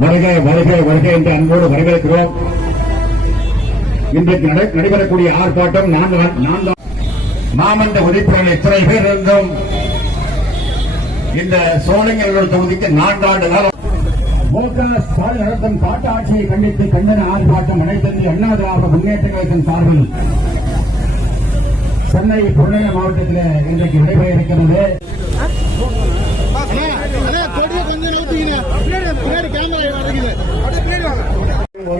வருக வருக வருக என்று அன்போடு வரவேற்கிறோம். இன்றைக்கு நடை- நடைபெறக்கூடிய ஆர்ப்பாட்டம் நான்கு நான்காம் மாமன்ற உறுப்பினர்கள் இத்தனை பேர் இருந்தும்? இந்த சோழங்கர்கள் தொகுதிக்கு நான்காண்டு காலம். ஸ்டாலின் நடத்தும் காட்டாட்சியை கண்டித்து கண்டன ஆர்ப்பாட்டம் அனைத்து அண்ணா திராவிட முன்னேற்ற கழகத்தின் சார்பில் சென்னை புறநகர் மாவட்டத்தில் இன்றைக்கு நடைபெற இருக்கிறது.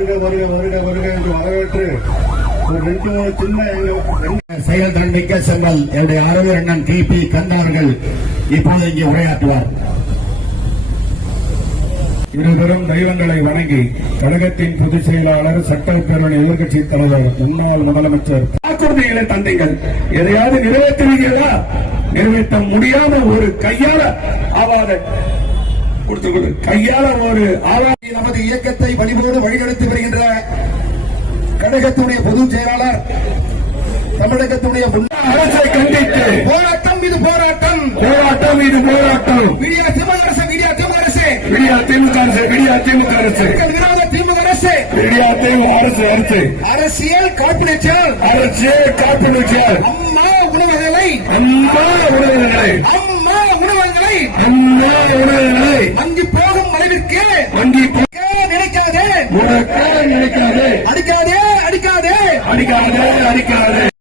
வருக வருக வருக வருக என்று வரவேற்று ஒரு ரெண்டு மூணு சின்ன செயல் தன்மிக்க செங்கல். என்னுடைய அறிஞர் அண்ணன் கே பி கந்தார்கள் இப்போது இங்கே உரையாற்றுவார். இருபெரும் தெய்வங்களை வணங்கி கழகத்தின் பொதுச் செயலாளர் சட்டப்பேரவை எதிர்க்கட்சித் தலைவர் முன்னாள் முதலமைச்சர் வாக்குறுதிகளை தந்தீங்கள். எதையாவது நிறைவேற்றுவீங்களா நிறைவேற்ற முடியாத ஒரு கையாள ஆவாத கொடுத்துக்கொடு கையால ஒரு ஆவா நமது இயக்கத்தை வழிபோடு வழிநடத்தி வருகின்ற கழகத்துடைய பொதுச் செயலாளர் தமிழகத்துடைய அரசை கண்டித்து போராட்டம் இது போராட்டம். போராட்டம் இது போராட்டம். விடியா திமுக அரசு விடியா திமுக அரசு. விடியா திமுக அரசு விடியா திமுக அரசு. மக்கள் விரோத திமுக அரசு. விடியா திமுக அரசு அரசு. அரசியல் காப்பினச்சல் அரசு காப்பிடுச்சு அம்மா உணவுகளை அம்மா உணவுகளை அம்மா உணவகங்களை அம்மா உணவுகளை அங்கு போகும் அளவிற்கு நினைக்காது அடிக்காதே அடிக்காதே. அடிக்காதே அடிக்காதே.